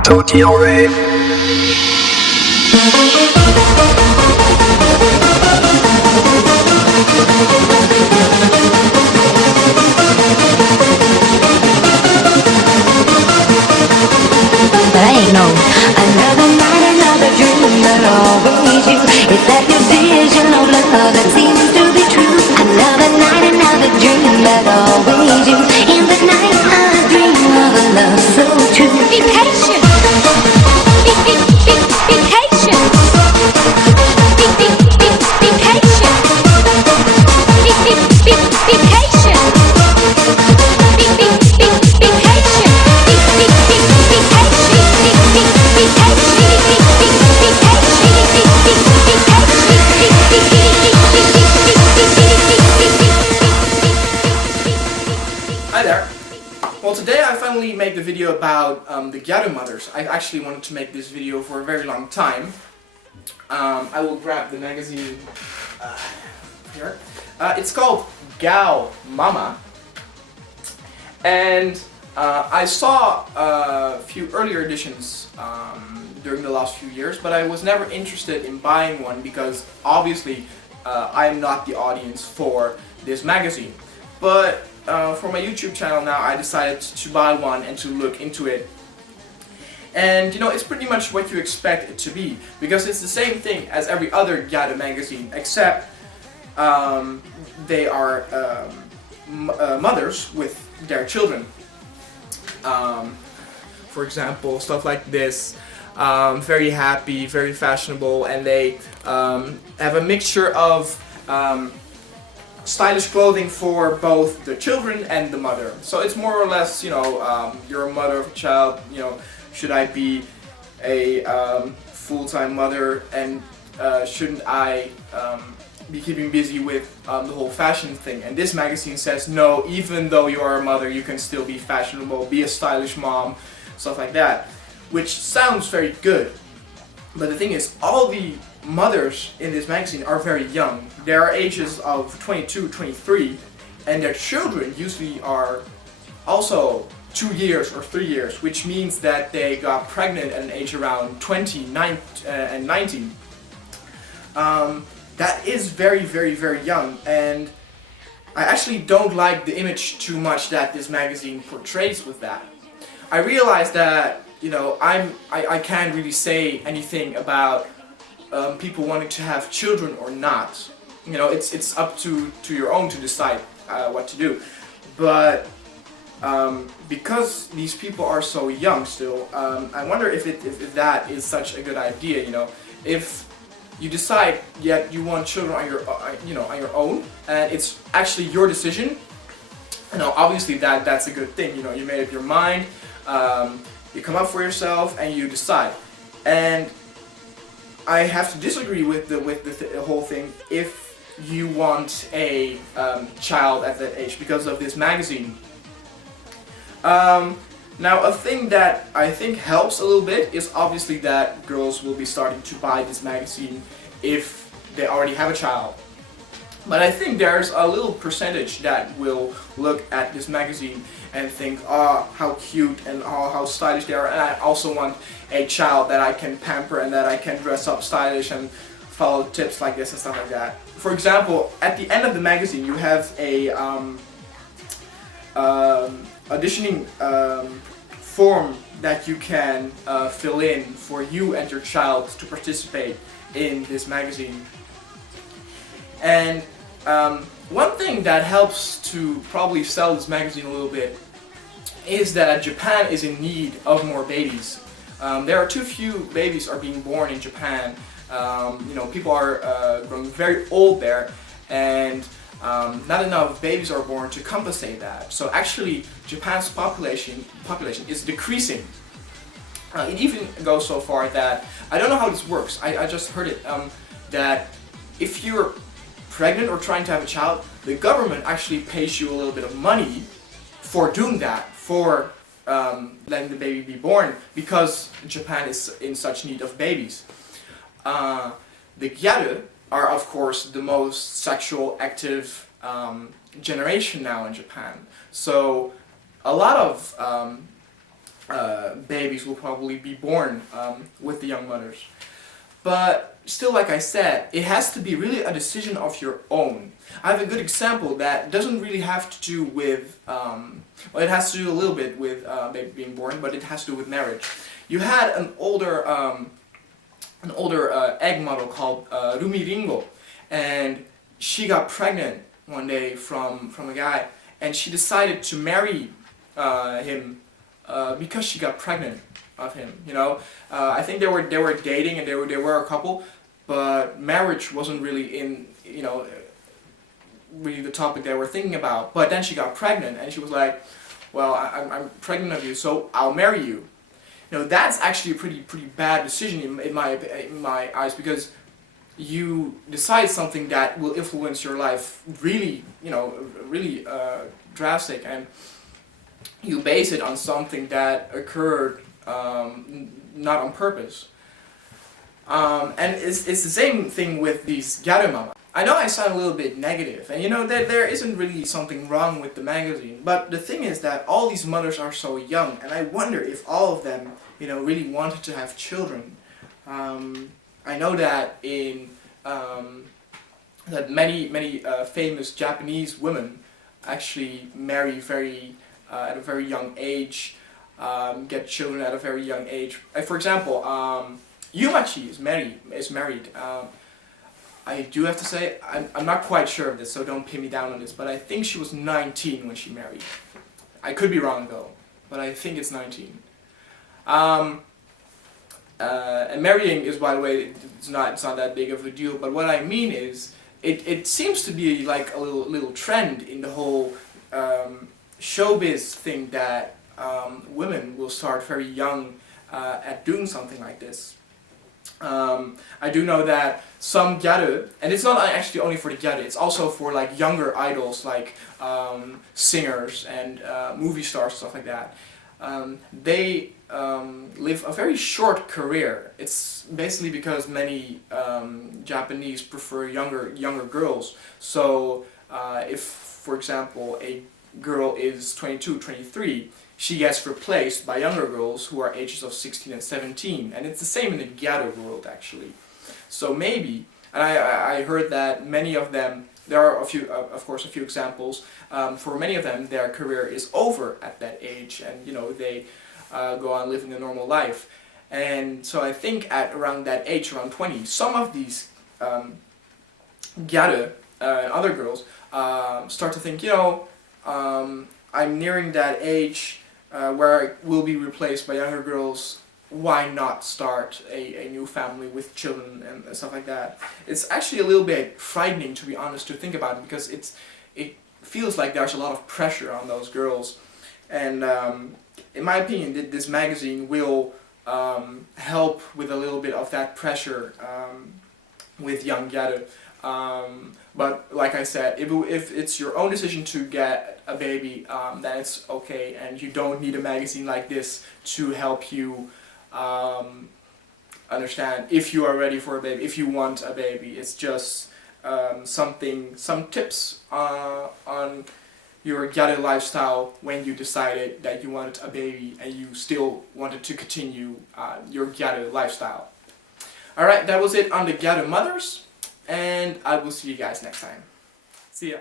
But I ain't no another night, another dream, but always you. Is that your vision of love that seems to be true? Another night, another dream, but always you. In the night I dream of a love so true. Be patient. Be patient. Be patient. Be patient. Hi there. Well, today I finally made the video about the Gyaru mothers. I actually wanted to make this video for a very long time. I will grab the magazine here. It's called Gyaru Mama, and I saw a few earlier editions during the last few years, but I was never interested in buying one because obviously I am not the audience for this magazine. But for my YouTube channel now, I decided to buy one and to look into it. And you know, it's pretty much what you expect it to be, because it's the same thing as every other Gyaru magazine, except they are mothers with their children. For example, stuff like this, very happy, very fashionable, and they have a mixture of stylish clothing for both the children and the mother. So it's more or less, you know, you're a mother of a child, you know, should I be a full-time mother, and shouldn't I be keeping busy with the whole fashion thing? And this magazine says no, even though you are a mother, you can still be fashionable, be a stylish mom, stuff like that, which sounds very good. But the thing is, all the mothers in this magazine are very young. They are ages of 22, 23, and their children usually are also 2 years or 3 years, which means that they got pregnant at an age around 20 and 19. That is very, very, very young, and I actually don't like the image too much that this magazine portrays with that. I realize that, you know, I can't really say anything about people wanting to have children or not. You know, it's up to your own to decide what to do. But because these people are so young still, I wonder if that is such a good idea. You know, if you decide that you want children on your on your own, and it's actually your decision. You know, obviously that's a good thing. You know, you made up your mind. You come up for yourself and you decide. And I have to disagree with the whole thing if you want a child at that age because of this magazine. Now, a thing that I think helps a little bit is obviously that girls will be starting to buy this magazine if they already have a child. But I think there's a little percentage that will look at this magazine and think, oh, how cute, and oh, how stylish they are, and I also want a child that I can pamper and that I can dress up stylish and follow tips like this and stuff like that. For example, at the end of the magazine you have a auditioning form that you can fill in for you and your child to participate in this magazine. And one thing that helps to probably sell this magazine a little bit is that Japan is in need of more babies. There are too few babies are being born in Japan. You know, people are growing very old there, and not enough babies are born to compensate that. So actually, Japan's population is decreasing. It even goes so far that, I don't know how this works, I just heard it, that if you're pregnant or trying to have a child, the government actually pays you a little bit of money for doing that, for letting the baby be born, because Japan is in such need of babies. The Gyaru are, of course, the most sexual active generation now in Japan. So a lot of babies will probably be born with the young mothers. But still, like I said, it has to be really a decision of your own. I have a good example that doesn't really have to do with, well, it has to do a little bit with baby being born, but it has to do with marriage. You had an older egg model called Rumi Ringo, and she got pregnant one day from a guy, and she decided to marry him because she got pregnant of him. You know, I think they were dating and they were a couple, but marriage wasn't really in, you know, really the topic they were thinking about. But then she got pregnant, and she was like, "Well, I'm pregnant of you, so I'll marry you." You know, that's actually a pretty bad decision in my eyes, because you decide something that will influence your life really, you know, really drastic, and you base it on something that occurred not on purpose. And it's the same thing with these Gyaru mama. I know I sound a little bit negative, and you know that there isn't really something wrong with the magazine, but the thing is that all these mothers are so young, and I wonder if all of them, you know, really wanted to have children. I know that that many famous Japanese women actually marry at a very young age, get children at a very young age. For example, Yumachi is married. I do have to say, I'm not quite sure of this, so don't pin me down on this, but I think she was 19 when she married. I could be wrong though, but I think it's 19. And marrying is, by the way, it's not that big of a deal, but what I mean is, it seems to be like a little trend in the whole showbiz thing that women will start very young at doing something like this. I do know that some Gyaru, and it's not actually only for the Gyaru, it's also for like younger idols, like singers and movie stars, stuff like that. They live a very short career. It's basically because many Japanese prefer younger girls. So if, for example, a girl is 22, 23, she gets replaced by younger girls who are ages of 16 and 17. And it's the same in the Gyaru world, actually. So maybe, and I heard that many of them, there are a few, of course, a few examples. For many of them, their career is over at that age, and you know they go on living a normal life. And so I think at around that age, around 20, some of these Gyaru and other girls start to think, you know, I'm nearing that age where I will be replaced by younger girls. Why not start a new family with children and stuff like that? It's actually a little bit frightening, to be honest, to think about it, because it feels like there's a lot of pressure on those girls. And in my opinion, this magazine will help with a little bit of that pressure with young Gyaru. But like I said, if it's your own decision to get a baby, then it's okay, and you don't need a magazine like this to help you understand if you are ready for a baby, if you want a baby. It's just some tips on your Gyaru lifestyle when you decided that you wanted a baby and you still wanted to continue your Gyaru lifestyle. Alright, that was it on the Gyaru mothers, and I will see you guys next time. See ya.